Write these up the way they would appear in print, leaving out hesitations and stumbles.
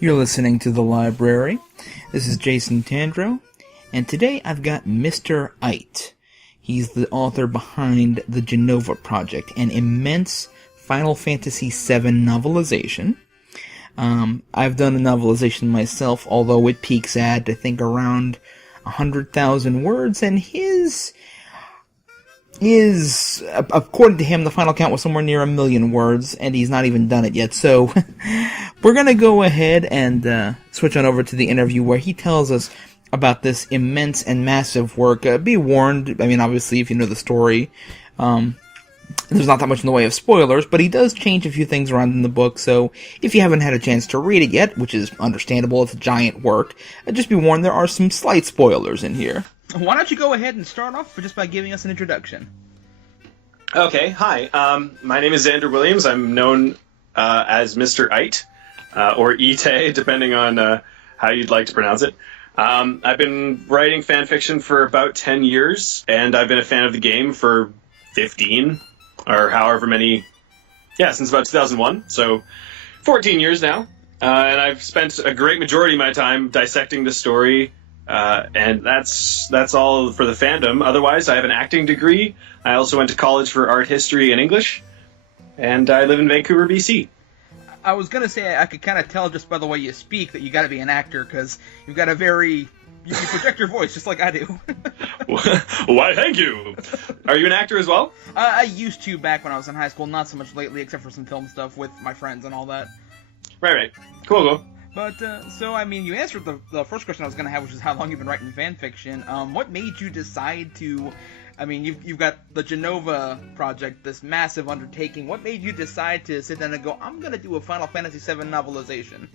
You're listening to The Library. This is Jason Tandro, and today I've got Mr. Ite. He's the author behind the Jenova Project, an immense Final Fantasy VII novelization. I've done a novelization myself, although it peaks at, I think, around 100,000 words, and his is, according to him, the final count was somewhere near 1,000,000 words, and he's not even done it yet, so we're gonna go ahead and switch on over to the interview where he tells us about this immense and massive work. Be warned, I mean, obviously, if you know the story, there's not that much in the way of spoilers, but he does change a few things around in the book, so if you haven't had a chance to read it yet, which is understandable, it's a giant work, just be warned there are some slight spoilers in here. Why don't you go ahead and start off just by giving us an introduction? Okay, hi. My name is Xander Williams. I'm known as Mr. Ite, or Ite, depending on how you'd like to pronounce it. I've been writing fan fiction for about 10 years, and I've been a fan of the game for 15, or however many, since about 2001, so 14 years now. And I've spent a great majority of my time dissecting the story, and that's all for the fandom. Otherwise, I have an acting degree. I also went to college for art history and English, and I live in Vancouver, BC. I was going to say, I could kind of tell just by the way you speak that you got to be an actor, because you've got a very... You project your voice just like I do. Why, thank you. Are you an actor as well? I used to back when I was in high school, not so much lately, except for some film stuff with my friends and all that. Right. Cool. But, so, I mean, you answered the first question I was going to have, which is how long you've been writing fan fiction. What made you decide to... I mean, you've got the Jenova Project, this massive undertaking. What made you decide to sit down and go, I'm going to do a Final Fantasy VII novelization?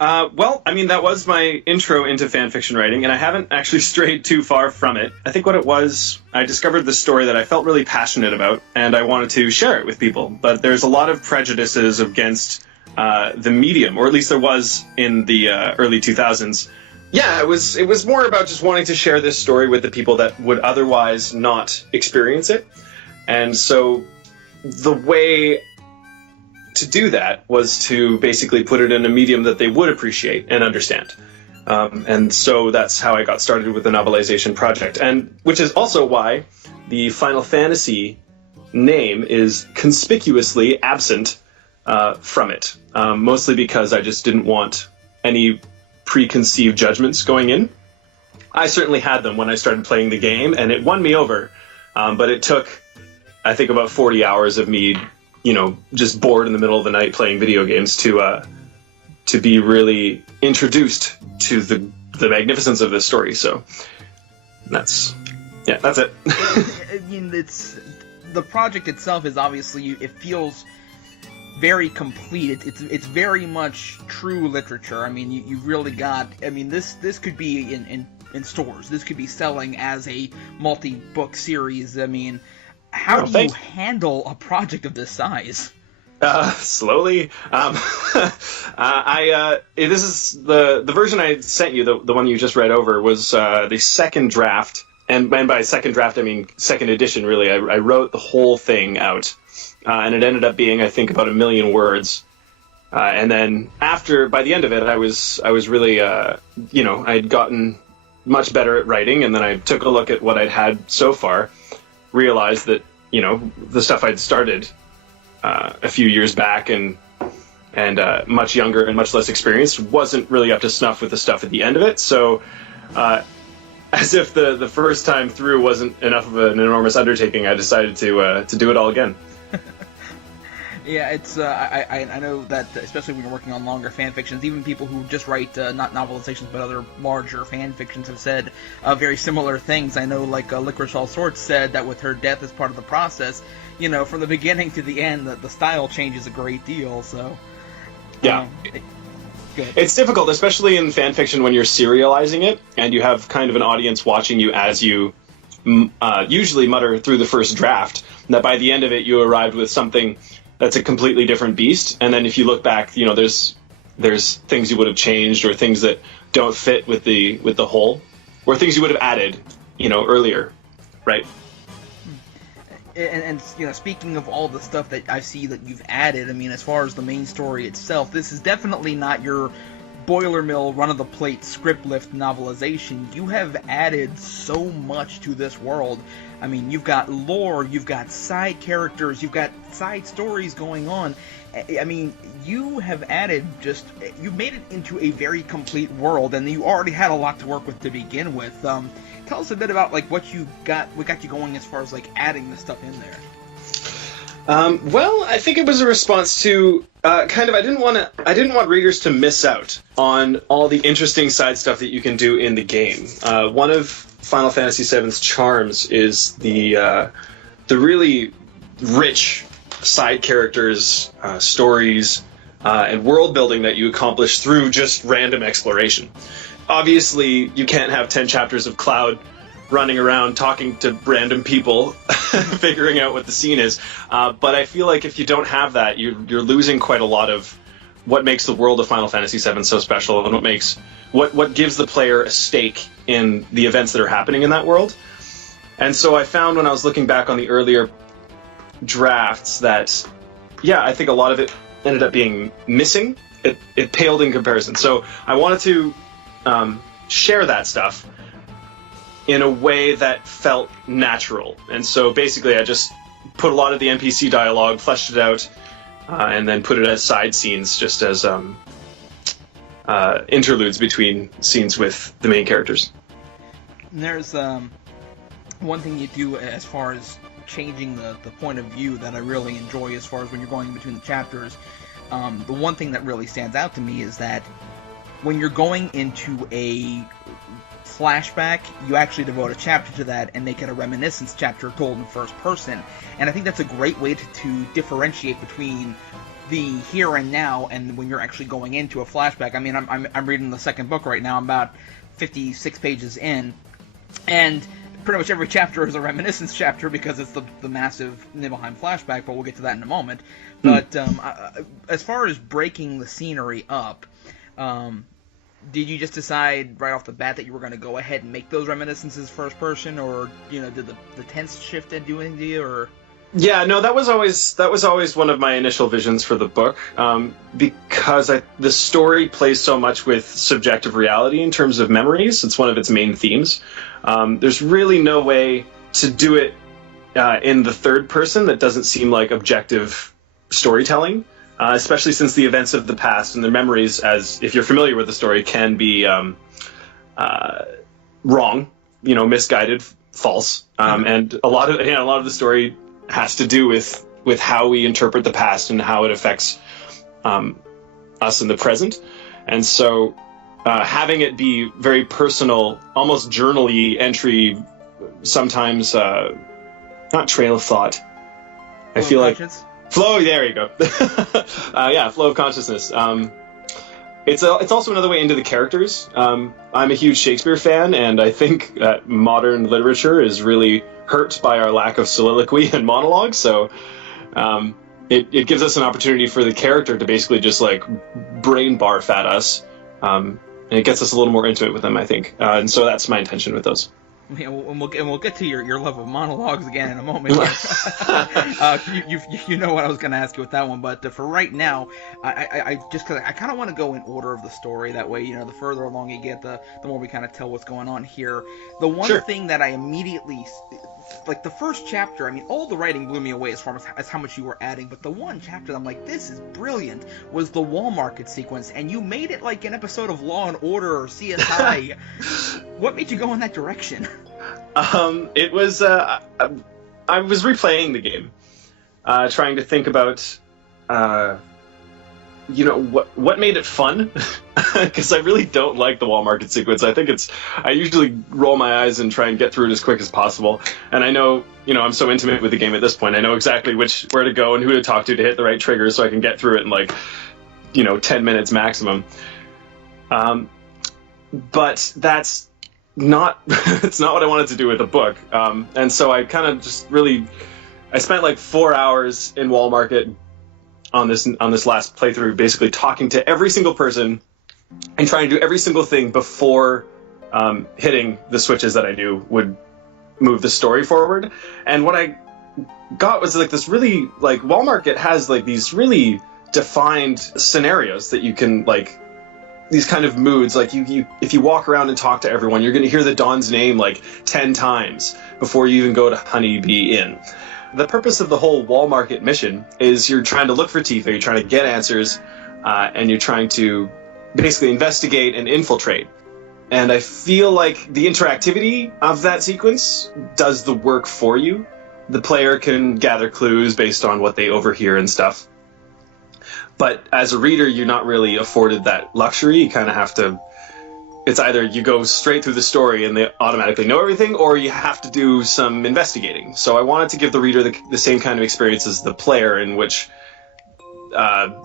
Well, I mean, that was my intro into fan fiction writing, and I haven't actually strayed too far from it. I think what it was, I discovered this story that I felt really passionate about, and I wanted to share it with people. But there's a lot of prejudices against the medium, or at least there was in the early 2000s. Yeah, it was more about just wanting to share this story with the people that would otherwise not experience it. And so the way to do that was to basically put it in a medium that they would appreciate and understand. And so that's how I got started with the novelization project, and which is also why the Final Fantasy name is conspicuously absent from it, mostly because I just didn't want any preconceived judgments going in. I certainly had them when I started playing the game, and it won me over, but it took, I think, about 40 hours of me just bored in the middle of the night playing video games to be really introduced to the magnificence of this story. So that's it. I mean, the project itself is obviously, it feels very complete. It's very much true literature. I mean, you really got, I mean, this could be in stores. This could be selling as a multi-book series. I mean, how do you handle a project of this size? Slowly. This is the version I sent you, the one you just read over, was the second draft. And by second draft, I mean second edition, really. I wrote the whole thing out. And it ended up being, I think, about 1,000,000 words. And then by the end of it, I was really, I had gotten much better at writing. And then I took a look at what I'd had so far, realized that, the stuff I'd started a few years back and much younger and much less experienced wasn't really up to snuff with the stuff at the end of it. So as if the first time through wasn't enough of an enormous undertaking, I decided to do it all again. Yeah, it's I know that, especially when you're working on longer fan fictions, even people who just write not novelizations but other larger fan fictions have said very similar things. I know, like Licorice All Sorts said that with her death as part of the process, from the beginning to the end, the style changes a great deal. So yeah, good. It's difficult, especially in fan fiction when you're serializing it and you have kind of an audience watching you as you usually mutter through the first draft. That by the end of it, you arrived with something that's a completely different beast. And then if you look back, there's things you would have changed, or things that don't fit with the whole, or things you would have added, earlier, right? And speaking of all the stuff that I see that you've added, I mean, as far as the main story itself, this is definitely not your boiler mill, run-of-the-plate, script-lift novelization. You have added so much to this world. I mean, you've got lore, you've got side characters, you've got side stories going on. I mean, you have added you've made it into a very complete world, and you already had a lot to work with to begin with. Tell us a bit about what got you going as far as adding the stuff in there. Well, I think it was a response to I didn't want readers to miss out on all the interesting side stuff that you can do in the game. One of Final Fantasy VII's charms is the really rich side characters, stories, and world building that you accomplish through just random exploration. Obviously, you can't have 10 chapters of Cloud running around talking to random people, figuring out what the scene is. But I feel like if you don't have that, you're losing quite a lot of what makes the world of Final Fantasy VII so special, and what gives the player a stake in the events that are happening in that world. And so I found when I was looking back on the earlier drafts that, I think a lot of it ended up being missing. It paled in comparison. So I wanted to share that stuff in a way that felt natural. And so basically I just put a lot of the NPC dialogue, fleshed it out, and then put it as side scenes, just as interludes between scenes with the main characters. And there's one thing you do as far as changing the point of view that I really enjoy as far as when you're going in between the chapters. The one thing that really stands out to me is that when you're going into a flashback, you actually devote a chapter to that and make it a reminiscence chapter told in first person. And I think that's a great way to differentiate between the here and now and when you're actually going into a flashback. I mean, I'm reading the second book right now. I'm about 56 pages in, and pretty much every chapter is a reminiscence chapter because it's the massive Nibelheim flashback, but we'll get to that in a moment. But as far as breaking the scenery up, did you just decide right off the bat that you were going to go ahead and make those reminiscences first person, or did the tense shift do anything to you, or? Yeah, no, that was always one of my initial visions for the book, because the story plays so much with subjective reality in terms of memories. It's one of its main themes. There's really no way to do it in the third person that doesn't seem like objective storytelling. Especially since the events of the past and their memories, as if you're familiar with the story, can be wrong, misguided, false, and a lot of the story has to do with how we interpret the past and how it affects us in the present. And so having it be very personal, almost journal-y entry, sometimes not trail of thought. I feel like flow. There you go. Flow of consciousness. It's also another way into the characters. I'm a huge Shakespeare fan, and I think that modern literature is really hurt by our lack of soliloquy and monologue. So it gives us an opportunity for the character to basically just brain barf at us, and it gets us a little more intimate with them, I think. And so that's my intention with those. Yeah, and we'll get to your love of monologues again in a moment. You know what I was going to ask you with that one, but for right now, I kind of want to go in order of the story. That way, the further along you get, the more we kind of tell what's going on here. The one thing that I immediately, the first chapter, I mean, all the writing blew me away as far as how much you were adding, but the one chapter I'm like, this is brilliant, was the wall market sequence, and you made it like an episode of Law and Order or CSI. What made you go in that direction? It was I was replaying the game, trying to think about what made it fun, because I really don't like the wall market sequence. I usually roll my eyes and try and get through it as quick as possible. And I know, I'm so intimate with the game at this point. I know exactly where to go and who to talk to hit the right triggers so I can get through it in 10 minutes maximum. But that's not it's not what I wanted to do with the book. And so I kind of just I spent 4 hours in Wall Market on this last playthrough, basically talking to every single person and trying to do every single thing before hitting the switches that I knew would move the story forward. And what I got was like this really, like, Wall Market has like these really defined scenarios that you can, like, these kind of moods. Like, you if you walk around and talk to everyone, you're going to hear the Don's name like 10 times before you even go to Honeybee Inn. The purpose of the whole Wall Market mission is you're trying to look for Tifa, you're trying to get answers, and you're trying to basically investigate and infiltrate. And I feel like the interactivity of that sequence does the work for you. The player can gather clues based on what they overhear and stuff. But as a reader, you're not really afforded that luxury. You kind of have to... It's either you go straight through the story and they automatically know everything, or you have to do some investigating. So I wanted to give the reader the same kind of experience as the player, in which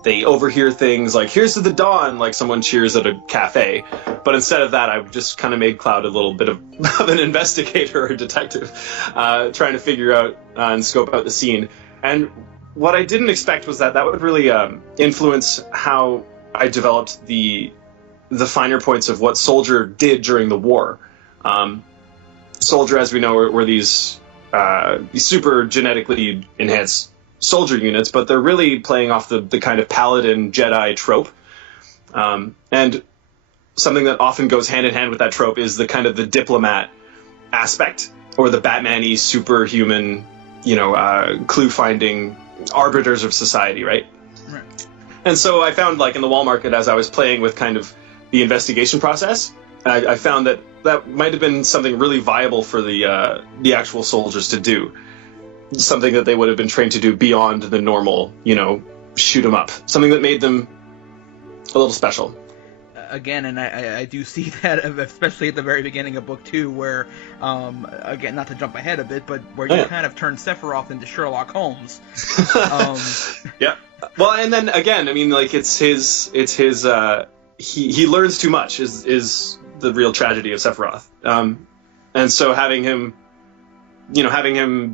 they overhear things like, here's to the Dawn, like someone cheers at a cafe. But instead of that, I've just kind of made Cloud a little bit of an investigator or detective, trying to figure out and scope out the scene. And what I didn't expect was that would really influence how I developed the finer points of what Soldier did during the war. Soldier, as we know, were these super genetically enhanced soldier units, but they're really playing off the kind of Paladin Jedi trope. And something that often goes hand in hand with that trope is the kind of the diplomat aspect, or the Batman-y superhuman, clue-finding arbiters of society, right? Right. And so I found, like, in the Wall Market, as I was playing with kind of the investigation process, I found that might have been something really viable for the actual soldiers to do. Something that they would have been trained to do beyond the normal, shoot 'em up. Something that made them a little special. Again, and I do see that, especially at the very beginning of book 2, where, again, not to jump ahead a bit, but where you kind of turn Sephiroth into Sherlock Holmes. Yeah. Well, and then again, I mean, like, it's his he learns too much is the real tragedy of Sephiroth. And so having him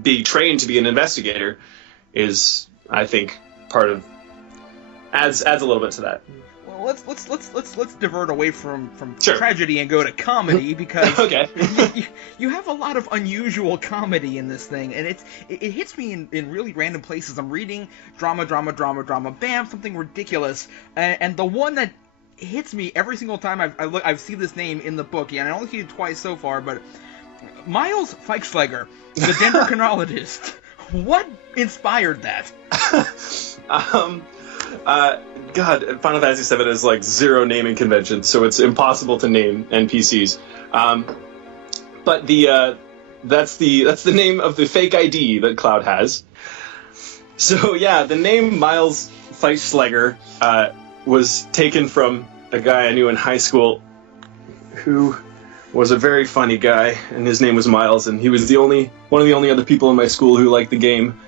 be trained to be an investigator is, I think, adds a little bit to that. Well, let's divert away from Sure. tragedy and go to comedy, because Okay. you have a lot of unusual comedy in this thing, and it hits me in really random places. I'm reading drama, bam, something ridiculous, and the one that hits me every single time I've seen this name in the book, and I only seen it twice so far, but Miles Fics, the Denver chronologist. What inspired that? God, Final Fantasy VII is like zero naming convention, so it's impossible to name NPCs. But that's the name of the fake ID that Cloud has. So yeah, the name Miles Fics was taken from a guy I knew in high school who was a very funny guy, and his name was Miles, and he was one of the only other people in my school who liked the game.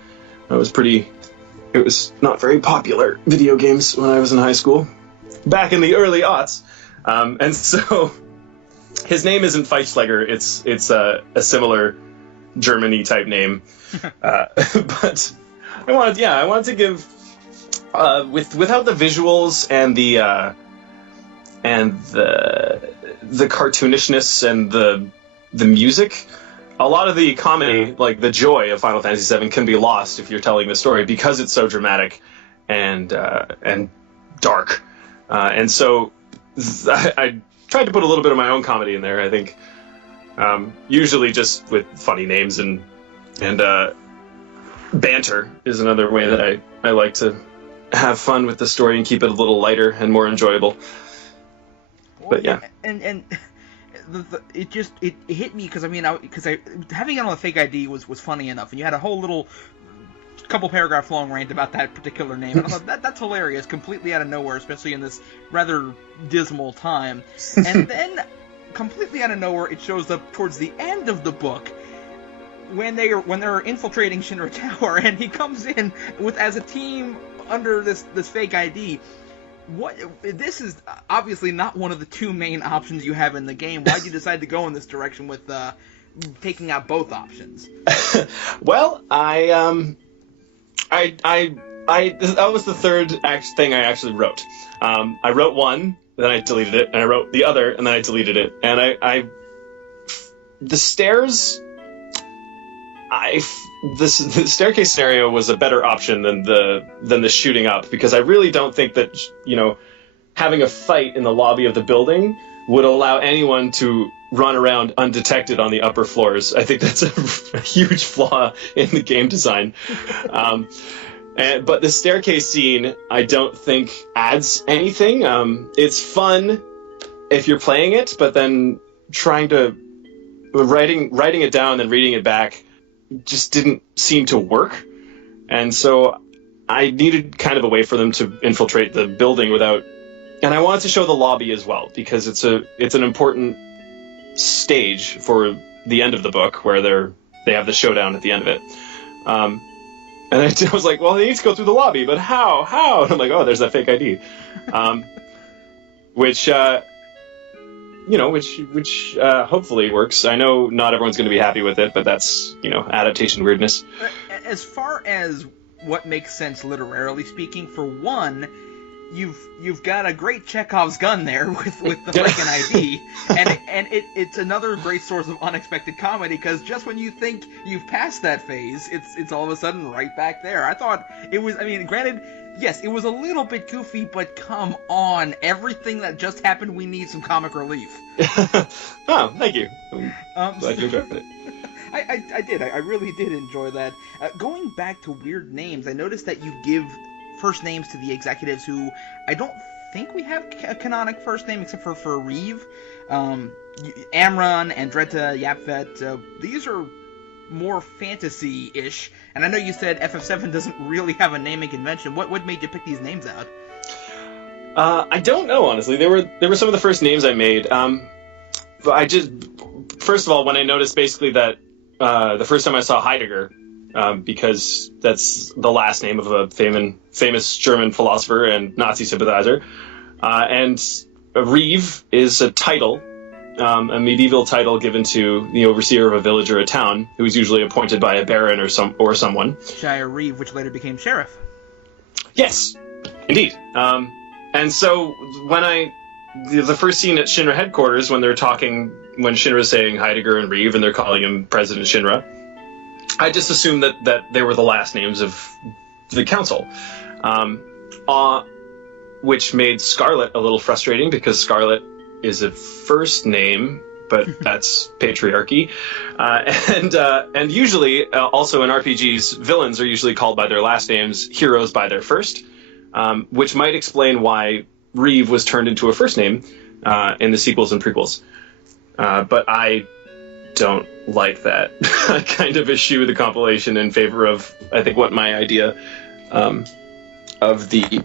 It was not very popular, video games, when I was in high school, back in the early aughts. And so his name isn't Feitschläger, it's a similar Germany type name. But I wanted to give, without the visuals and the cartoonishness and the music, a lot of the comedy, like the joy of Final Fantasy VII, can be lost if you're telling the story, because it's so dramatic and dark. And so I tried to put a little bit of my own comedy in there, I think. Usually just with funny names and banter is another way that I like to have fun with the story and keep it a little lighter and more enjoyable. But yeah. And it hit me because having it on the fake ID was funny enough, and you had a whole little couple paragraph long rant about that particular name, and I thought that's hilarious, completely out of nowhere, especially in this rather dismal time. And then completely out of nowhere, it shows up towards the end of the book when they're infiltrating Shinra Tower, and he comes in as a team under this fake ID. This is obviously not one of the two main options you have in the game. Why'd you decide to go in this direction with taking out both options? Well, that was the third thing I actually wrote. I wrote one, then I deleted it, and I wrote the other, and then I deleted it. And the stairs, the staircase scenario was a better option than the shooting up, because I really don't think that, having a fight in the lobby of the building would allow anyone to run around undetected on the upper floors. I think that's a huge flaw in the game design. But the staircase scene, I don't think adds anything. It's fun if you're playing it, but then writing it down and reading it back just didn't seem to work. And so I needed kind of a way for them to infiltrate the building without... And I wanted to show the lobby as well, because it's an important stage for the end of the book, where they have the showdown at the end of it. And I was like, well, they need to go through the lobby, but how? And I'm like, oh, there's that fake ID. Which hopefully works. I know not everyone's going to be happy with it, but that's, adaptation weirdness. As far as what makes sense literarily speaking, for one, you've got a great Chekhov's gun there with the freaking ID, and it's another great source of unexpected comedy, because just when you think you've passed that phase, it's all of a sudden right back there. I thought it was, granted, yes, it was a little bit goofy, but come on, everything that just happened, we need some comic relief. Oh, thank you. I'm glad you enjoyed it. I did. I really did enjoy that. Going back to weird names, I noticed that you give first names to the executives who I don't think we have a canonic first name except for Reeve. Amron, Andretta, Yapvet, these are more fantasy-ish. And I know you said FF7 doesn't really have a naming convention. What made you pick these names out? I don't know, honestly. They were some of the first names I made. But first of all, when I noticed basically that the first time I saw Heidegger, because that's the last name of a famous German philosopher and Nazi sympathizer. And Reeve is a title, a medieval title given to the overseer of a village or a town, who is usually appointed by a baron or someone. Shire Reeve, which later became sheriff. Yes, indeed. And so when the first scene at Shinra headquarters, when Shinra's saying Heidegger and Reeve and they're calling him President Shinra, I just assumed that they were the last names of the council, which made Scarlet a little frustrating, because Scarlet is a first name, but that's patriarchy. And usually, also in RPGs, villains are usually called by their last names, heroes by their first, which might explain why Reeve was turned into a first name in the sequels and prequels. But I don't like that kind of eschew the compilation in favor of, I think, what my idea of the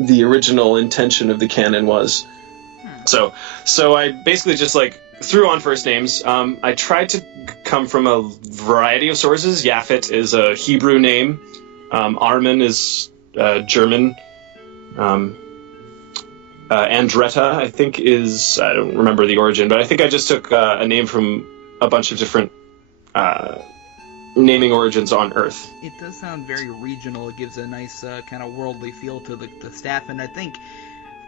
original intention of the canon was. So I basically just threw on first names. I tried to come from a variety of sources. Yaphet is a Hebrew name. Armin is German. Andretta, I think, is... I don't remember the origin, but I think I just took a name from a bunch of different naming origins on Earth. It does sound very regional. It gives a nice kind of worldly feel to the staff, and I think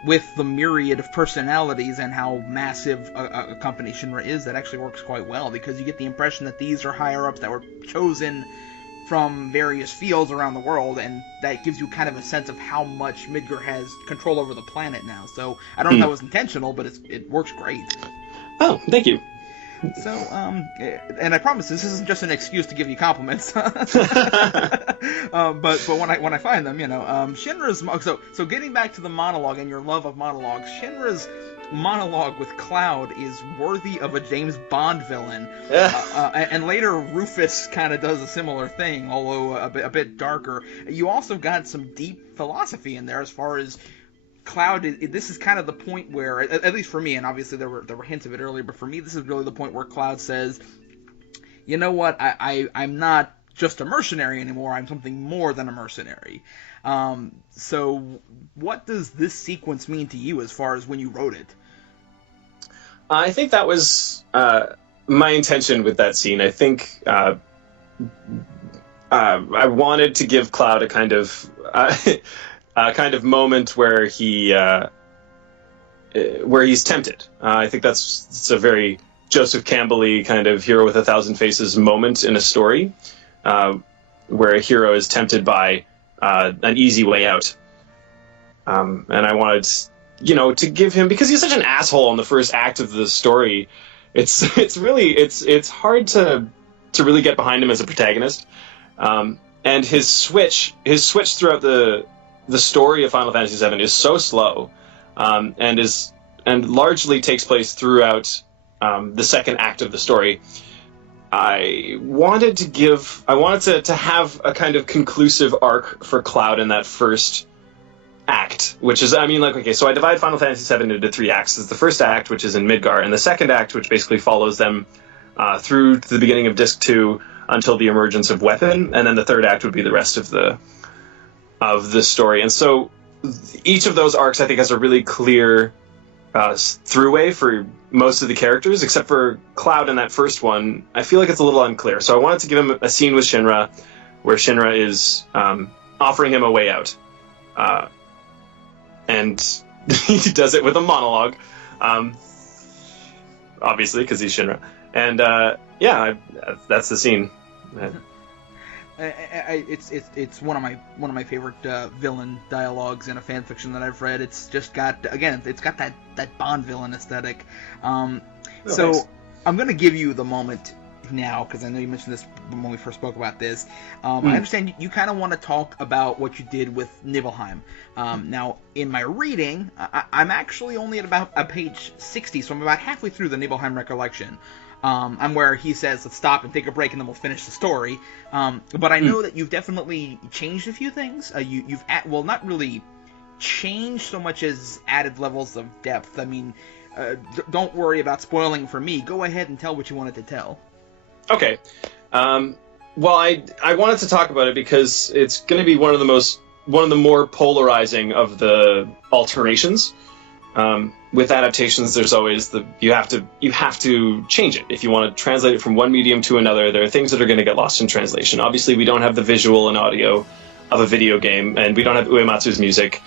with the myriad of personalities and how massive a company Shinra is, that actually works quite well, because you get the impression that these are higher-ups that were chosen from various fields around the world, and that gives you kind of a sense of how much Midgar has control over the planet now. So I don't know if that was intentional, but it works great. Oh, thank you. So, and I promise this isn't just an excuse to give you compliments. But when I find them, Shinra's so getting back to the monologue and your love of monologues, Shinra's monologue with Cloud is worthy of a James Bond villain. And later Rufus kind of does a similar thing, although a bit darker. You also got some deep philosophy in there as far as Cloud. This is kind of the point where, at least for me, and obviously there were hints of it earlier, but for me this is really the point where Cloud says, you know what, I'm not just a mercenary anymore, I'm something more than a mercenary. So what does this sequence mean to you as far as when you wrote it? I think that was my intention with that scene. I think I wanted to give Cloud a kind of moment where he's tempted. I think that's a very Joseph Campbell-y kind of hero with a thousand faces moment in a story, where a hero is tempted by an easy way out. And I wanted, to give him, because he's such an asshole in the first act of the story. It's hard to really get behind him as a protagonist. And his switch throughout the story of Final Fantasy VII is so slow, and largely takes place throughout the second act of the story. I wanted to have a kind of conclusive arc for Cloud in that first act, which is, so I divide Final Fantasy VII into 3 acts. There's the first act, which is in Midgar, and the second act, which basically follows them through to the beginning of Disc 2 until the emergence of Weapon, and then the third act would be the rest of the story. And so each of those arcs, I think, has a really clear throughway for most of the characters, except for Cloud in that first one. I feel like it's a little unclear. So I wanted to give him a scene with Shinra, where Shinra is offering him a way out. And he does it with a monologue, obviously, because he's Shinra. And that's the scene. It's one of my favorite villain dialogues in a fan fiction that I've read. It's just got that Bond villain aesthetic. Nice. I'm going to give you the moment now, because I know you mentioned this when we first spoke about this. I understand you kind of want to talk about what you did with Nibelheim. Now, in my reading, I'm actually only at about page 60, so I'm about halfway through the Nibelheim recollection. I'm where he says, let's stop and take a break and then we'll finish the story. But I know that you've definitely changed a few things. You've not really changed so much as added levels of depth. I mean, don't worry about spoiling for me. Go ahead and tell what you wanted to tell. Okay. Well, I wanted to talk about it because it's going to be one of the more polarizing of the alterations. With adaptations, there's always you have to change it if you want to translate it from one medium to another. There are things that are going to get lost in translation. Obviously, we don't have the visual and audio of a video game, and we don't have Uematsu's music.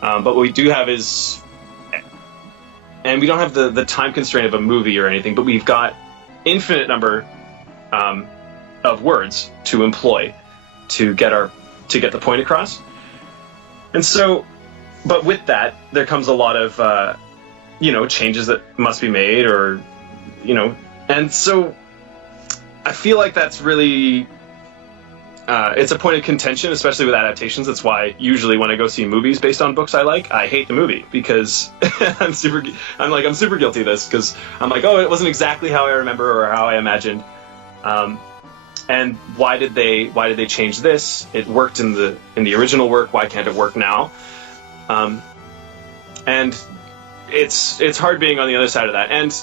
But what we do have is, and we don't have the time constraint of a movie or anything. But we've got infinite number of words to employ to get the point across. And so, but with that, there comes a lot of changes that must be made, or and so I feel like that's really it's a point of contention, especially with adaptations. That's why usually when I go see movies based on books I hate the movie, because I'm super guilty of this, because I'm like, oh, it wasn't exactly how I remember or how I imagined. And why did they change this? It worked in the original work. Why can't it work now? And it's hard being on the other side of that. And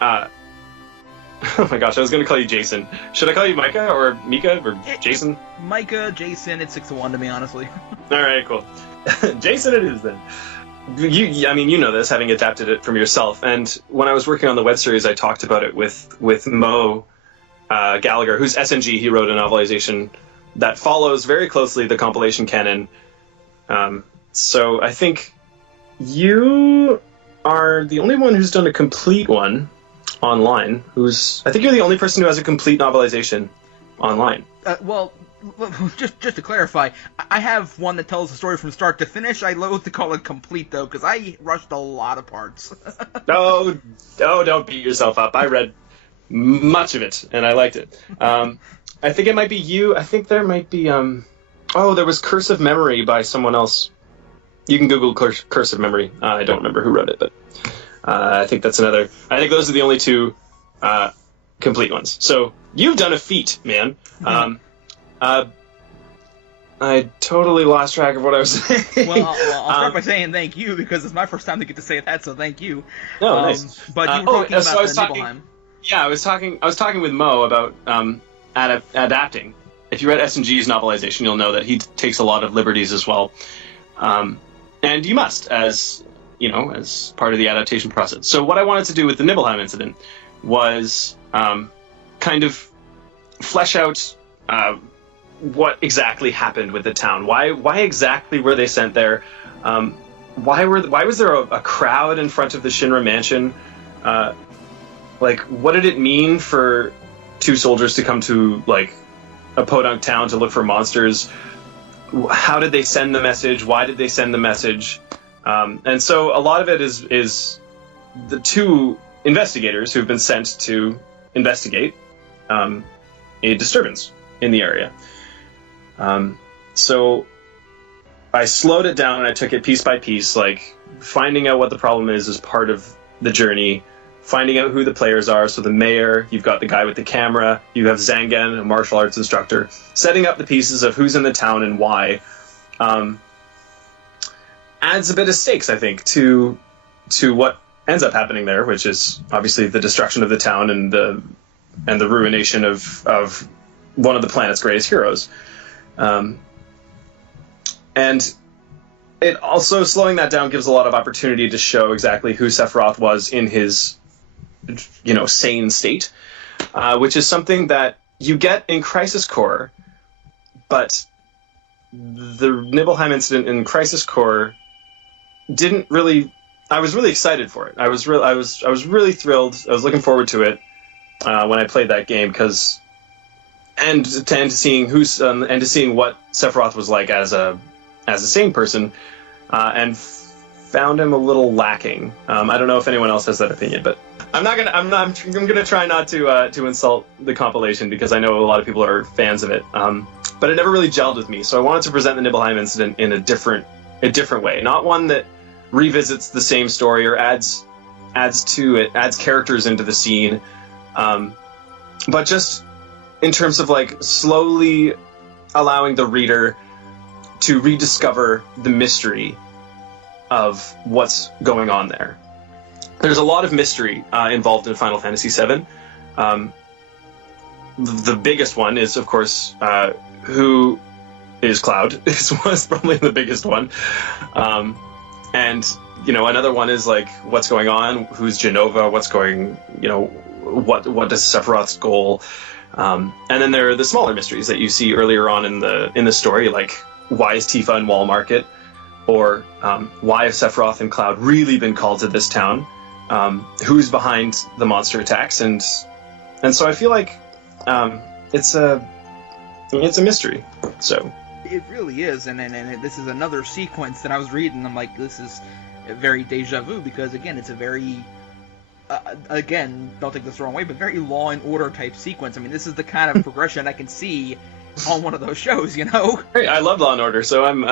oh my gosh, I was going to call you Jason. Should I call you Micah or Mika or Jason? Micah, Jason, it's 6-1 to me, honestly. All right, cool. Jason it is then. You know this, having adapted it from yourself. And when I was working on the web series, I talked about it with Mo Gallagher, who's SNG. He wrote a novelization that follows very closely the compilation canon. So I think you are the only one who's done a complete one online. I think you're the only person who has a complete novelization online. Well, just to clarify, I have one that tells the story from start to finish. I loathe to call it complete, though, because I rushed a lot of parts. No, don't beat yourself up. I read much of it, and I liked it. I think it might be you. I think there might be... there was Curse of Memory by someone else. You can Google Curse of Memory. I don't remember who wrote it, but I think that's another... I think those are the only two complete ones. So you've done a feat, man. I totally lost track of what I was saying. Well, I'll start by saying thank you, because it's my first time to get to say that, so thank you. Oh, nice. But you were talking about Nibelheim. Yeah, I was talking with Mo about adapting. If you read S&G's novelization, you'll know that he takes a lot of liberties as well. And you must, as part of the adaptation process. So what I wanted to do with the Nibelheim incident was kind of flesh out what exactly happened with the town. Why exactly were they sent there? Why was there a crowd in front of the Shinra mansion? like, what did it mean for two soldiers to come to, like, a podunk town to look for monsters? How did they send the message? Why did they send the message? And so a lot of it is the two investigators who've been sent to investigate a disturbance in the area. So I slowed it down and I took it piece by piece, like finding out what the problem is part of the journey, finding out who the players are. So the mayor, you've got the guy with the camera, you have Zangan, a martial arts instructor, setting up the pieces of who's in the town and why. Adds a bit of stakes, I think, to what ends up happening there, which is obviously the destruction of the town and the ruination of one of the planet's greatest heroes. And it also, slowing that down, gives a lot of opportunity to show exactly who Sephiroth was in his, sane state, which is something that you get in Crisis Core, but the Nibelheim incident in Crisis Core didn't really. I was really excited for it. I was really thrilled. I was looking forward to it when I played that game and to seeing what Sephiroth was like as a sane person, and found him a little lacking. I don't know if anyone else has that opinion, but I'm gonna try not to insult the compilation because I know a lot of people are fans of it. But it never really gelled with me, so I wanted to present the Nibelheim incident in a different way, not one that revisits the same story or adds to it, adds characters into the scene, but just in terms of like slowly allowing the reader to rediscover the mystery of what's going on there. There's a lot of mystery involved in Final Fantasy VII. The biggest one is, of course, who is Cloud. This was probably the biggest one. And, another one is like, what's going on? Who's Jenova? What is Sephiroth's goal? And then there are the smaller mysteries that you see earlier on in the story, like why is Tifa in Wall Market? Or why have Sephiroth and Cloud really been called to this town? Who's behind the monster attacks? And so I feel like it's a mystery. So it really is, and this is another sequence that I was reading. I'm like, this is very deja vu because again, it's a very again, don't take this the wrong way, but very Law and Order type sequence. I mean, this is the kind of progression I can see on one of those shows, Great, I love Law and Order, so I'm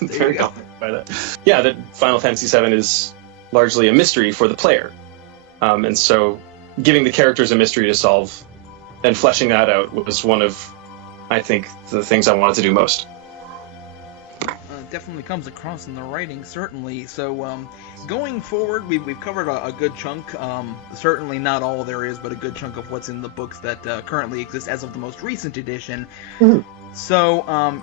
very confident by that. Yeah, that Final Fantasy VII is largely a mystery for the player, and so giving the characters a mystery to solve and fleshing that out was one of, I think, the things I wanted to do most. Definitely comes across in the writing, certainly. So, going forward, we've covered a good chunk. Certainly not all there is, but a good chunk of what's in the books that currently exist as of the most recent edition. Mm-hmm. So,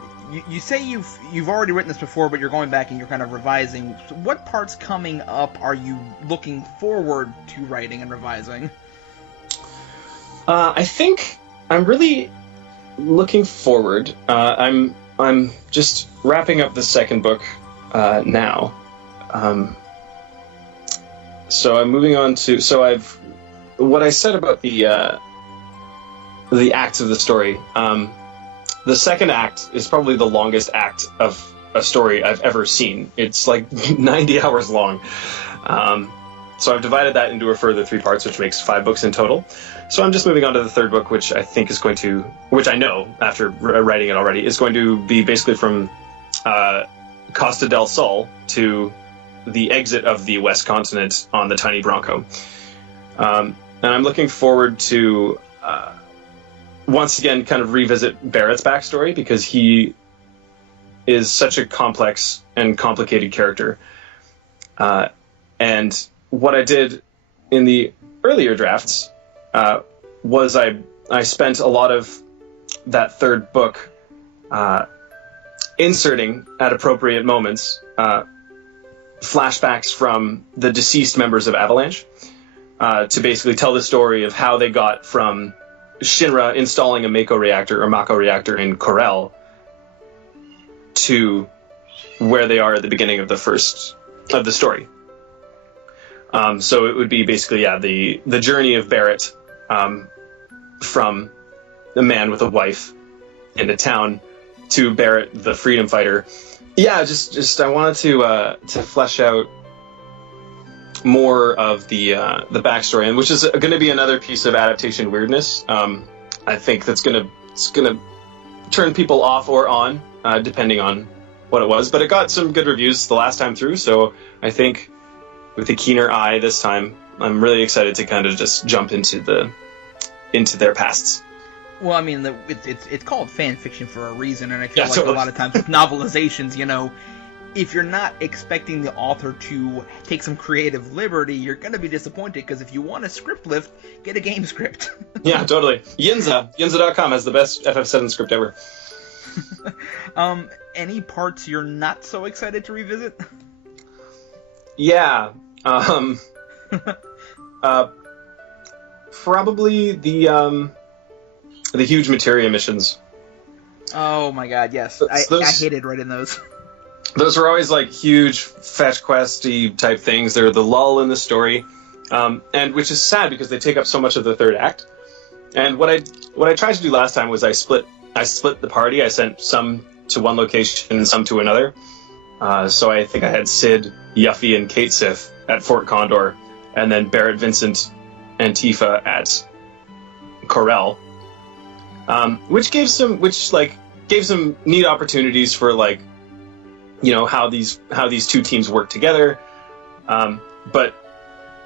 you say you've already written this before, but you're going back and you're kind of revising. So what parts coming up are you looking forward to writing and revising? I think I'm really looking forward. I'm just wrapping up the second book now. So I'm moving on to. So what I said about the acts of the story. The second act is probably the longest act of a story I've ever seen. It's like 90 hours long. So I've divided that into a further 3 parts, which makes 5 books in total. So I'm just moving on to the third book, which I think is going to, which I know after writing it already, is going to be basically from Costa del Sol to the exit of the West Continent on the Tiny Bronco. And I'm looking forward to, once again, kind of revisit Barrett's backstory, because he is such a complex and complicated character. And what I did in the earlier drafts was I spent a lot of that third book inserting at appropriate moments flashbacks from the deceased members of Avalanche to basically tell the story of how they got from Shinra installing a Mako reactor in Corel to where they are at the beginning of the story. So it would be basically, the journey of Barrett from a man with a wife in a town to Barrett, the freedom fighter. Yeah, just I wanted to flesh out more of the backstory, and which is going to be another piece of adaptation weirdness. I think it's gonna turn people off or on, depending on what it was. But it got some good reviews the last time through, so I think with a keener eye this time, I'm really excited to kind of just jump into their pasts. Well, I mean, it's called fan fiction for a reason, and I feel like totally. a lot of times with novelizations, if you're not expecting the author to take some creative liberty, you're going to be disappointed, because if you want a script lift, get a game script. Yeah, totally. Yinza.com has the best FF7 script ever. Any parts you're not so excited to revisit? Yeah. Probably the huge materia missions. Oh my god, yes. I hated writing those. Those were always like huge fetch questy type things. They're the lull in the story, and which is sad because they take up so much of the third act. And what I tried to do last time was I split the party. I sent some to one location and some to another. So I think I had Sid, Yuffie, and Kate Sith at Fort Condor, and then Barrett, Vincent, and Tifa at Corel, which gave some neat opportunities for how these two teams work together. But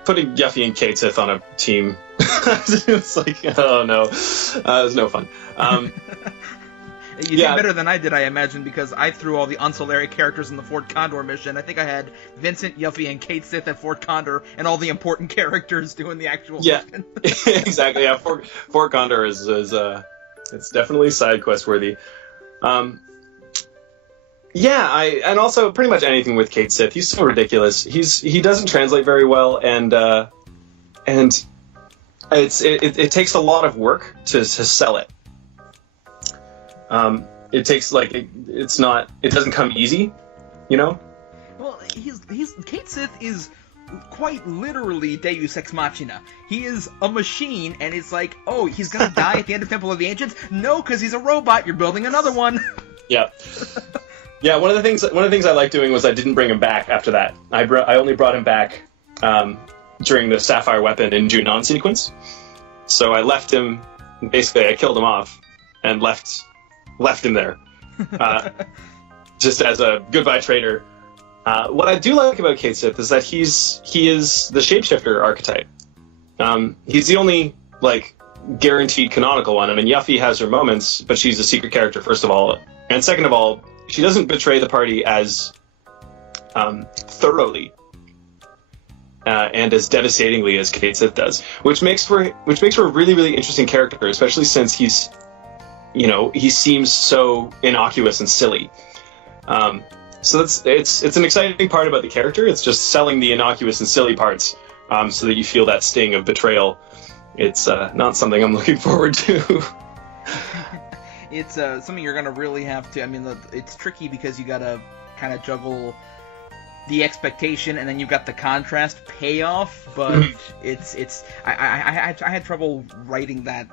putting Yuffie and Kate Sith on a team, it's like, oh no, it was no fun. You did better than I did, I imagine, because I threw all the ancillary characters in the Fort Condor mission. I think I had Vincent, Yuffie, and Kate Sith at Fort Condor, and all the important characters doing the actual mission. Exactly. Yeah, Fort Condor is it's definitely side quest worthy. And also pretty much anything with Kate Sith. He's so ridiculous. He doesn't translate very well, and it takes a lot of work to sell it. It takes it doesn't come easy, Well, Kate Sith is quite literally Deus Ex Machina. He is a machine, and it's like, oh, he's gonna die at the end of Temple of the Ancients? No, because he's a robot. You're building another one. Yeah. Yeah, one of the things I liked doing was I didn't bring him back after that. I only brought him back during the Sapphire Weapon in Junon sequence. So I left him. Basically, I killed him off and left him there, just as a goodbye traitor. What I do like about Kate Sith is that he is the shapeshifter archetype. He's the only guaranteed canonical one. I mean, Yuffie has her moments, but she's a secret character first of all, and second of all, she doesn't betray the party as thoroughly and as devastatingly as Kate Sith does, which makes for a really, really interesting character, especially since he seems so innocuous and silly. So it's an exciting part about the character. It's just selling the innocuous and silly parts, so that you feel that sting of betrayal. It's not something I'm looking forward to. It's something you're gonna really have to. I mean, it's tricky because you gotta kind of juggle the expectation, and then you've got the contrast payoff. But I had trouble writing that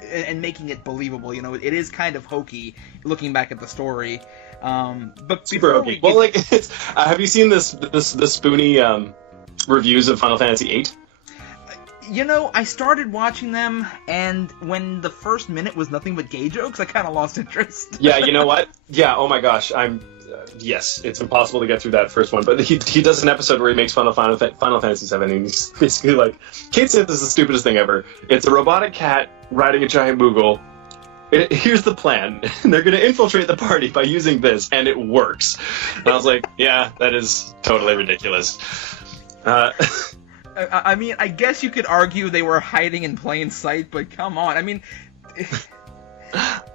and making it believable. It is kind of hokey looking back at the story. But super hokey. Well, have you seen the spoony reviews of Final Fantasy VIII? I started watching them, and when the first minute was nothing but gay jokes, I kind of lost interest. Yeah, you know what? Yeah, oh my gosh, yes, it's impossible to get through that first one, but he does an episode where he makes fun of Final Fantasy VII, and he's basically like, Kate Sith is the stupidest thing ever. It's a robotic cat riding a giant Moogle. Here's the plan. They're going to infiltrate the party by using this, and it works. And I was like, yeah, that is totally ridiculous. I mean, I guess you could argue they were hiding in plain sight, but come on. I mean,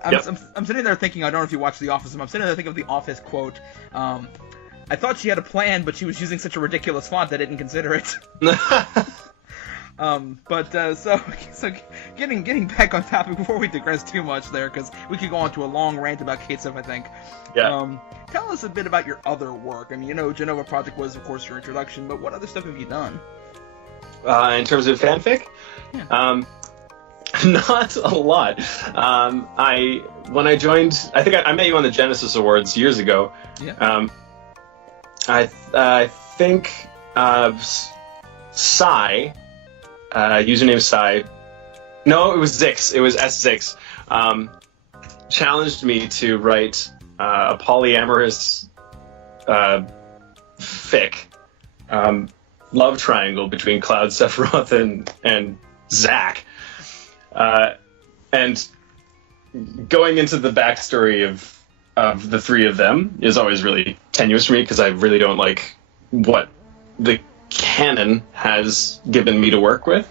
I'm sitting there thinking, I don't know if you watch The Office, I'm sitting there thinking of The Office quote, I thought she had a plan, but she was using such a ridiculous font I didn't consider it. So getting back on topic before we digress too much there, because we could go on to a long rant about Kate stuff, I think. Yeah. Tell us a bit about your other work. I mean, Jenova Project was, of course, your introduction, but what other stuff have you done? In terms of fanfic? Yeah. Not a lot. When I joined, I think I met you on the Genesis Awards years ago. Yeah. I think Psy, username Psy. No, it was Zix. It was S6. Challenged me to write a polyamorous fic, love triangle between Cloud, Sephiroth, and Zack. And going into the backstory of the three of them is always really tenuous for me, because I really don't like what the canon has given me to work with.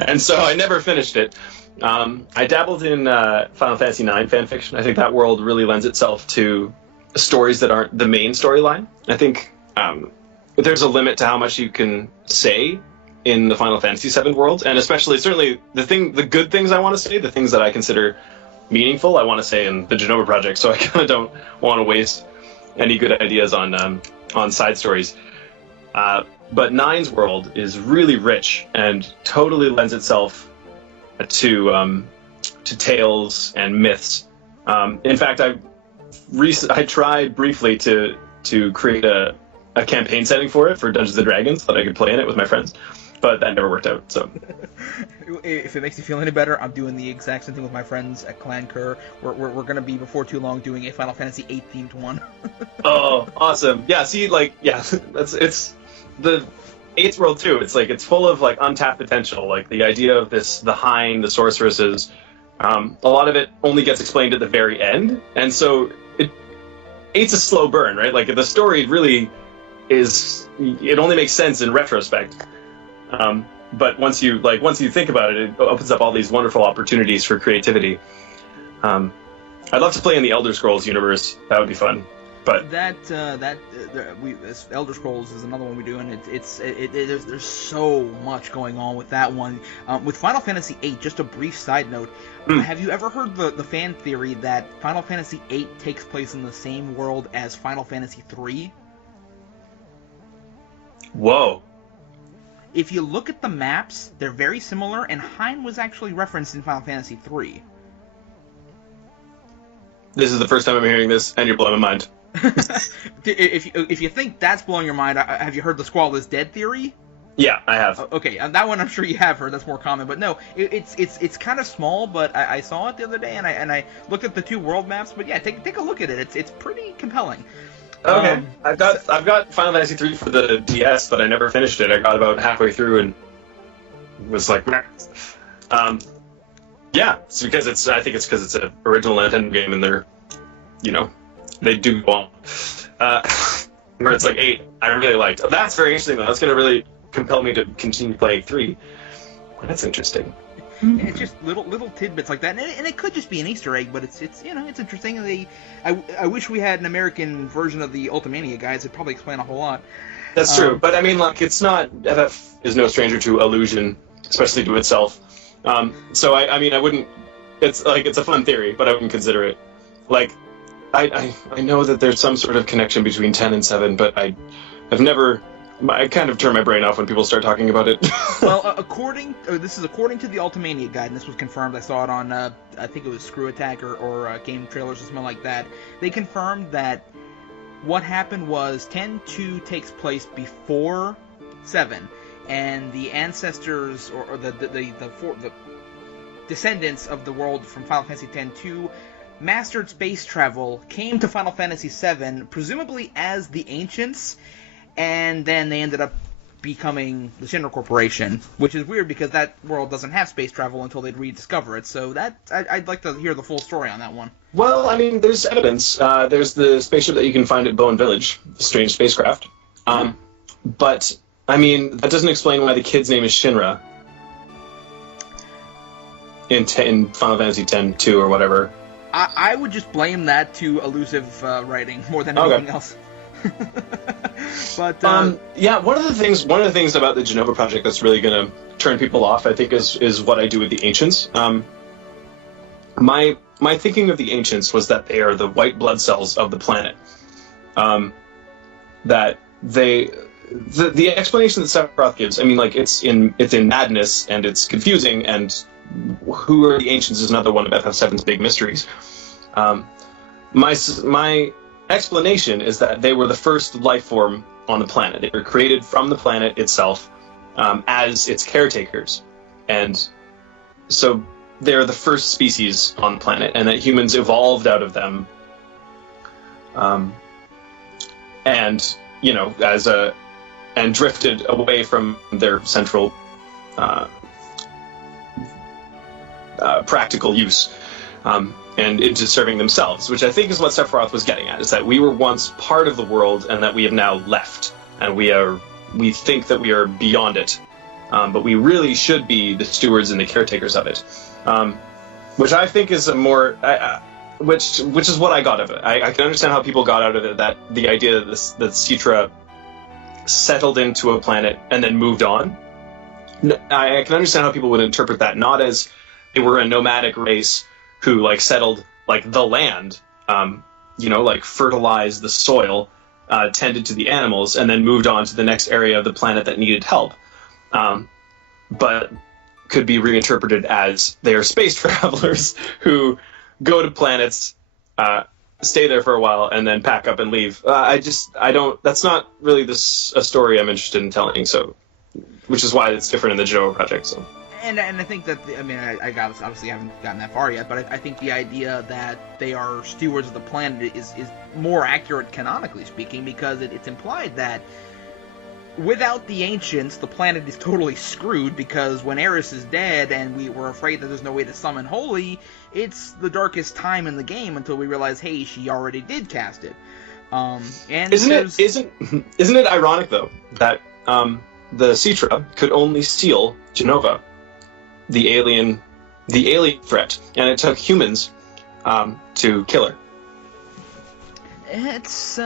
And so I never finished it. I dabbled in Final Fantasy IX fanfiction. I think that world really lends itself to stories that aren't the main storyline. I think there's a limit to how much you can say in the Final Fantasy VII world, and especially, certainly, the good things I want to say, the things that I consider meaningful, I want to say in the Jenova Project, so I kind of don't want to waste any good ideas on side stories. But Nine's world is really rich and totally lends itself to tales and myths. In fact, I tried briefly to create a campaign setting for it for Dungeons & Dragons that I could play in it with my friends, but that never worked out. So, if it makes you feel any better, I'm doing the exact same thing with my friends at Clan Kerr. We're going to be, before too long, doing a Final Fantasy VIII themed one. Oh, awesome! Yeah, see, it's the 8th world too. It's full of untapped potential. Like the idea of the Hind, the sorceresses. A lot of it only gets explained at the very end, and so 8's a slow burn, right? Like the story really it only makes sense in retrospect. But once you think about it, it opens up all these wonderful opportunities for creativity. I'd love to play in the Elder Scrolls universe. That would be fun. But Elder Scrolls is another one we do, and there's so much going on with that one. With Final Fantasy VIII, just a brief side note, have you ever heard the fan theory that Final Fantasy VIII takes place in the same world as Final Fantasy III? Whoa. If you look at the maps, they're very similar, and Hind was actually referenced in Final Fantasy III. This is the first time I'm hearing this, and you're blowing my mind. If you think that's blowing your mind, have you heard the Squall is Dead theory? Yeah, I have. Okay, that one I'm sure you have heard. That's more common, but no, it's kind of small. But I saw it the other day, and I looked at the two world maps. But yeah, take a look at it. It's pretty compelling. Okay, I've got Final Fantasy III for the DS, but I never finished it. I got about halfway through and was like, meh. Yeah, it's because I think it's because it's an original Nintendo game, and they do go on. Where it's 8, I really liked. Oh, that's very interesting, though. That's going to really compel me to continue playing 3. That's interesting. It's just little tidbits like that, and it could just be an Easter egg, but it's interesting. I wish we had an American version of the Ultimania guys. It'd probably explain a whole lot. That's true, but I mean, it's not. FF is no stranger to illusion, especially to itself. So I mean, I wouldn't. It's a fun theory, but I wouldn't consider it. I know that there's some sort of connection between 10 and 7, but I've never. I kind of turn my brain off when people start talking about it. Well, this is according to the Ultimania guide, and this was confirmed. I saw it on, I think it was Screw Attack or Game Trailers or something like that. They confirmed that what happened was 10-2 takes place before 7, and the ancestors or the descendants of the world from Final Fantasy X-2 mastered space travel, came to Final Fantasy VII, presumably as the Ancients, and then they ended up becoming the Shinra Corporation, which is weird because that world doesn't have space travel until they'd rediscover it. So I'd like to hear the full story on that one. Well, I mean, there's evidence. There's the spaceship that you can find at Bowen Village, the strange spacecraft. But, I mean, that doesn't explain why the kid's name is Shinra in Final Fantasy X-2 or whatever. I would just blame that to elusive writing more than anything else. But yeah, one of the things about the Jenova Project that's really going to turn people off, I think, is what I do with the ancients. My thinking of the ancients was that they are the white blood cells of the planet. That the explanation that Sephiroth gives, I mean, like, it's in madness and it's confusing, and who are the ancients is another one of FF7's big mysteries. My explanation is that they were the first life form on the planet. They were created from the planet itself as its caretakers, and so they're the first species on the planet, and that humans evolved out of them, and and drifted away from their central practical use, and into serving themselves, which I think is what Sephiroth was getting at, is that we were once part of the world and that we have now left, and we think that we are beyond it, but we really should be the stewards and the caretakers of it, which I think is a more which is what I got of it. I can understand how people got out of it, that the idea that that Citra settled into a planet and then moved on. I can understand how people would interpret that not as they were a nomadic race who like settled like the land, like fertilized the soil, tended to the animals, and then moved on to the next area of the planet that needed help, but could be reinterpreted as they are space travelers who go to planets, stay there for a while, and then pack up and leave. That's not really a story I'm interested in telling, so, which is why it's different in the Jenova Project, so. And I think that, I obviously haven't gotten that far yet, but I think the idea that they are stewards of the planet is more accurate canonically speaking, because it's implied that without the ancients, the planet is totally screwed, because when Aeris is dead and we were afraid that there's no way to summon Holy, it's the darkest time in the game until we realize, hey, she already did cast it. And isn't it ironic though that the Citra could only steal Jenova, the alien threat, and it took humans to kill her? It's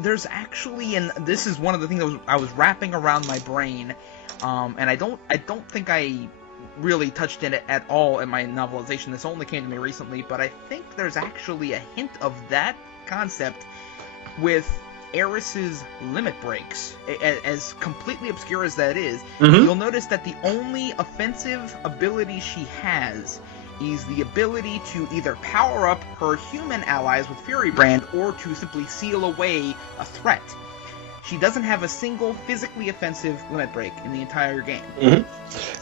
there's actually, and this is one of the things I was wrapping around my brain, and I don't think I really touched in it at all in my novelization. This only came to me recently, but I think there's actually a hint of that concept with Aeris's limit breaks. As completely obscure as that is, you'll notice that the only offensive ability she has is the ability to either power up her human allies with Fury Brand or to simply seal away a threat. She doesn't have a single physically offensive limit break in the entire game.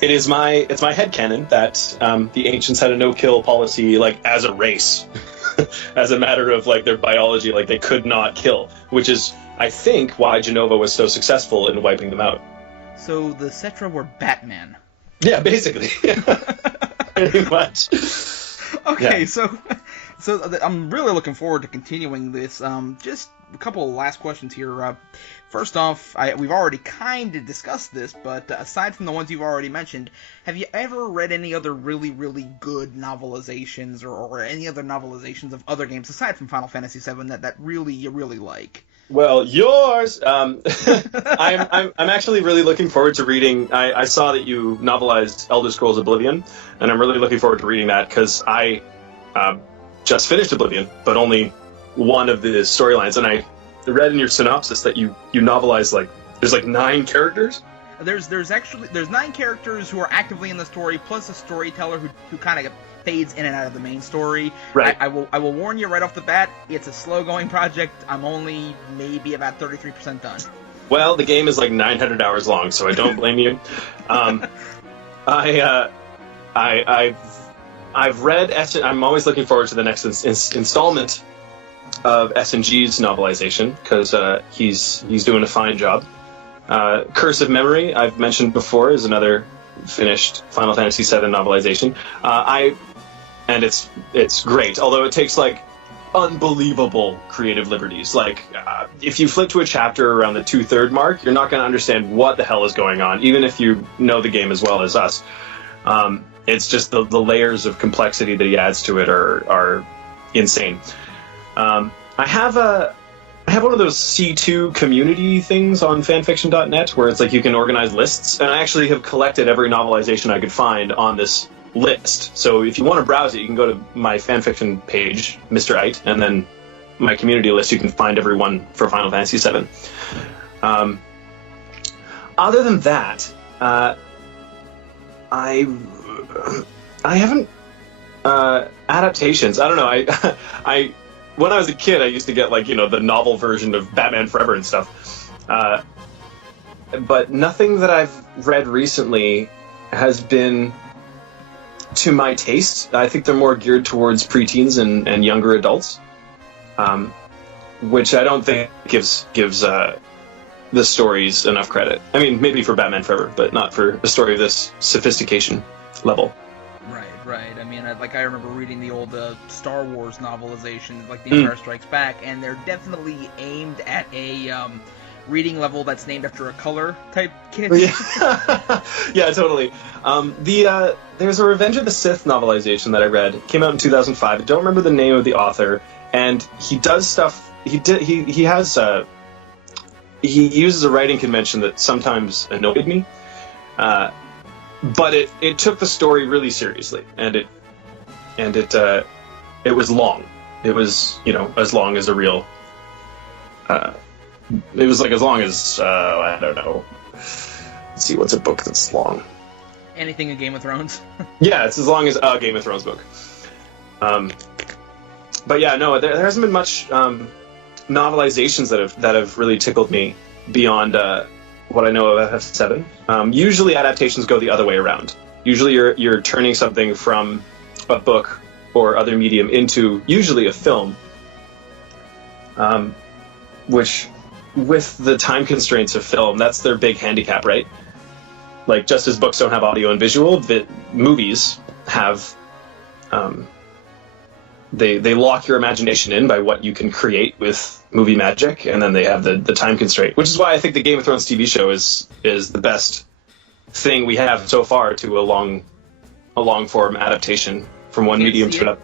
It's my headcanon that the ancients had a no-kill policy, like, as a race. As a matter of, like, their biology, like, they could not kill. Which is, I think, why Jenova was so successful in wiping them out. So the Cetra were Batman. Yeah, basically. Pretty much. Okay, yeah. So I'm really looking forward to continuing this. Just a couple of last questions here. First off, we've already kind of discussed this, but aside from the ones you've already mentioned, have you ever read any other really, really good novelizations or any other novelizations of other games aside from Final Fantasy VII that really you really like? Well, yours. I'm actually really looking forward to reading. I saw that you novelized Elder Scrolls Oblivion, and I'm really looking forward to reading that because I just finished Oblivion, but only one of the storylines, and I read in your synopsis that you novelized there's 9 characters. There's 9 characters who are actively in the story, plus a storyteller who kind of fades in and out of the main story. Right. I will warn you right off the bat, it's a slow-going project. I'm only maybe about 33% done. Well, the game is 900 hours long, so I don't blame you. I've read I'm always looking forward to the next installment of S&G's novelization, because he's doing a fine job. Curse of Memory, I've mentioned before, is another finished Final Fantasy VII novelization. And it's great, although it takes unbelievable creative liberties. If you flip to a chapter around the 2/3 mark, you're not going to understand what the hell is going on, even if you know the game as well as us. It's just the layers of complexity that he adds to it are insane. I have I have one of those C2 community things on fanfiction.net where it's like you can organize lists, and I actually have collected every novelization I could find on this list. So if you want to browse it, you can go to my fanfiction page, Mr. Ite, and then my community list, you can find every one for Final Fantasy VII. Other than that, I haven't adaptations. I don't know. I when I was a kid, I used to get the novel version of Batman Forever and stuff. But nothing that I've read recently has been to my taste. I think they're more geared towards preteens and younger adults, which I don't think gives the stories enough credit. I mean, maybe for Batman Forever, but not for a story of this sophistication level. Right. I mean, I remember reading the old Star Wars novelizations, like The Empire Strikes Back, and they're definitely aimed at a reading level that's named after a color type kid. Yeah, totally. There's a Revenge of the Sith novelization that I read. It came out in 2005. I don't remember the name of the author, and he does stuff. He uses a writing convention that sometimes annoyed me. But it took the story really seriously, and it was long. It was as long as a real. It was as long as I don't know. Let's see, what's a book that's long? Anything in Game of Thrones. Yeah, it's as long as a Game of Thrones book. But yeah, no, there hasn't been much novelizations that have really tickled me beyond what I know of FF7. Usually adaptations go the other way around. Usually you're turning something from a book or other medium into usually a film, which, with the time constraints of film, that's their big handicap, right? Like, just as books don't have audio and visual, movies have... They lock your imagination in by what you can create with movie magic, and then they have the time constraint, which is why I think the Game of Thrones TV show is the best thing we have so far to a long form adaptation from one medium to another.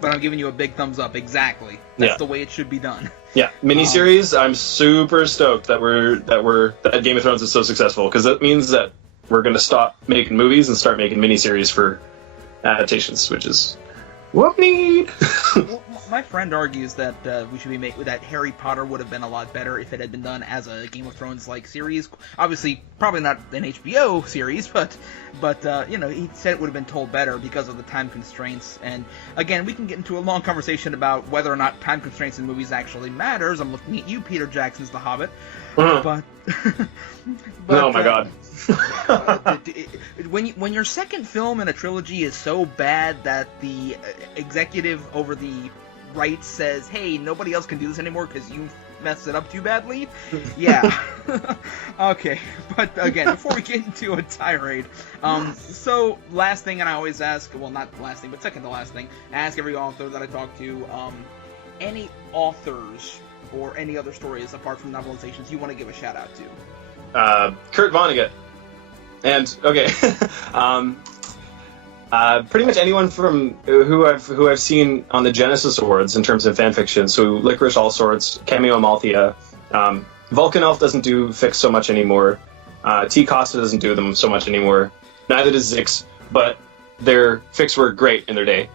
But I'm giving you a big thumbs up. Exactly. That's the way it should be done. Yeah, miniseries. I'm super stoked that Game of Thrones is so successful, because that means that we're going to stop making movies and start making miniseries for adaptations, which is what we need. Well, my friend argues that we should be that Harry Potter would have been a lot better if it had been done as a Game of Thrones like series. Obviously, probably not an HBO series, but he said it would have been told better because of the time constraints. And again, we can get into a long conversation about whether or not time constraints in movies actually matters. I'm looking at you, Peter Jackson's The Hobbit. But oh my God. When your second film in a trilogy is so bad that the executive over the rights says, "Hey, nobody else can do this anymore because you messed it up too badly," yeah. Okay, but again, before we get into a tirade, so last thing, and I always ask, well, not the last thing, but second to last thing, I ask every author that I talk to, any authors or any other stories apart from novelizations you want to give a shout out to? Kurt Vonnegut. And okay, pretty much anyone from who I've seen on the Genesis Awards in terms of fan fiction. So Licorice Allsorts, Cameo Amalthea, Vulcan Elf doesn't do fics so much anymore. T. Costa doesn't do them so much anymore. Neither does Zix, but their fics were great in their day.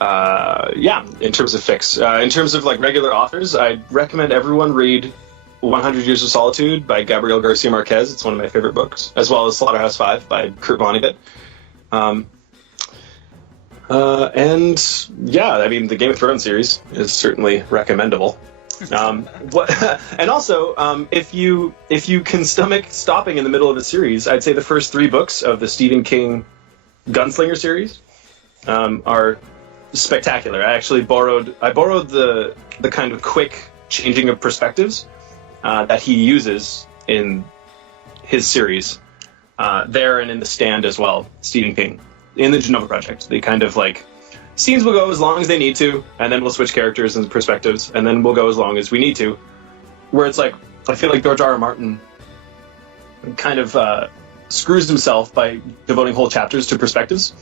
Yeah, in terms of fics. In terms of regular authors, I'd recommend everyone read 100 Years of Solitude by Gabriel Garcia Marquez. It's one of my favorite books, as well as Slaughterhouse-5 by Kurt Vonnegut. And yeah, I mean, the Game of Thrones series is certainly recommendable. And also, if you can stomach stopping in the middle of a series, I'd say the first 3 books of the Stephen King Gunslinger series are spectacular. I borrowed the kind of quick changing of perspectives that he uses in his series there and in The Stand as well, Stephen King. In the Jenova Project, they kind of scenes will go as long as they need to, and then we'll switch characters and perspectives, and then we'll go as long as we need to. Where it's I feel like George R. R. Martin kind of screws himself by devoting whole chapters to perspectives.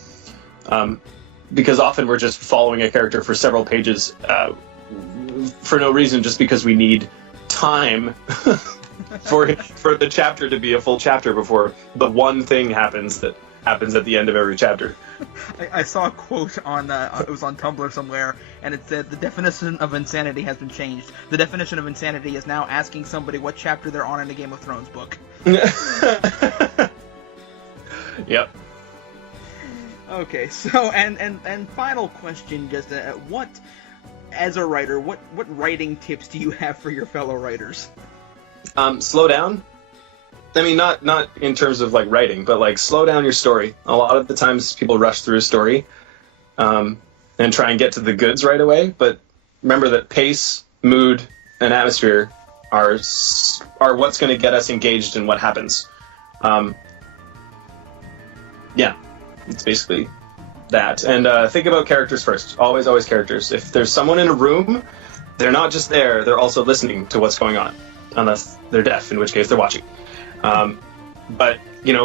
Because often we're just following a character for several pages for no reason, just because we need time for the chapter to be a full chapter before the one thing happens that happens at the end of every chapter. I saw a quote on it was on Tumblr somewhere, and it said the definition of insanity has been changed. The definition of insanity is now asking somebody what chapter they're on in a Game of Thrones book. Yep. Okay, so and final question, just what, as a writer, what writing tips do you have for your fellow writers? Slow down. I mean, not in terms of like writing, but like slow down your story. A lot of the times people rush through a story and try and get to the goods right away. But remember that pace, mood, and atmosphere are what's going to get us engaged in what happens. Yeah, it's basically that. And think about characters first. Always characters. If there's someone in a room, they're not just there; they're also listening to what's going on, unless they're deaf, in which case they're watching. But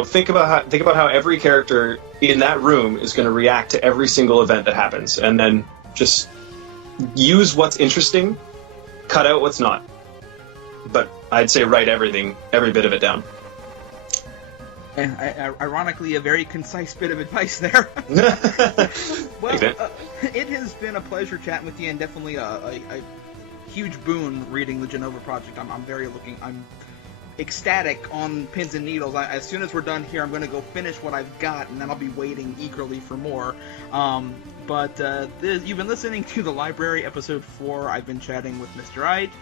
think about how every character in that room is going to react to every single event that happens, and then just use what's interesting, cut out what's not. But I'd say write every bit of it down. And ironically, a very concise bit of advice there. Well, it has been a pleasure chatting with you, and definitely a huge boon reading the Jenova Project. I'm ecstatic on pins and needles. As soon as we're done here, I'm going to go finish what I've got, and then I'll be waiting eagerly for more. But you've been listening to The Library, Episode 4. I've been chatting with Mr. Ide.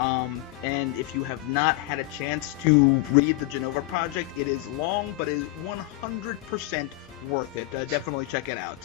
And if you have not had a chance to read the Jenova Project, it is long, but it is 100% worth it. Definitely check it out.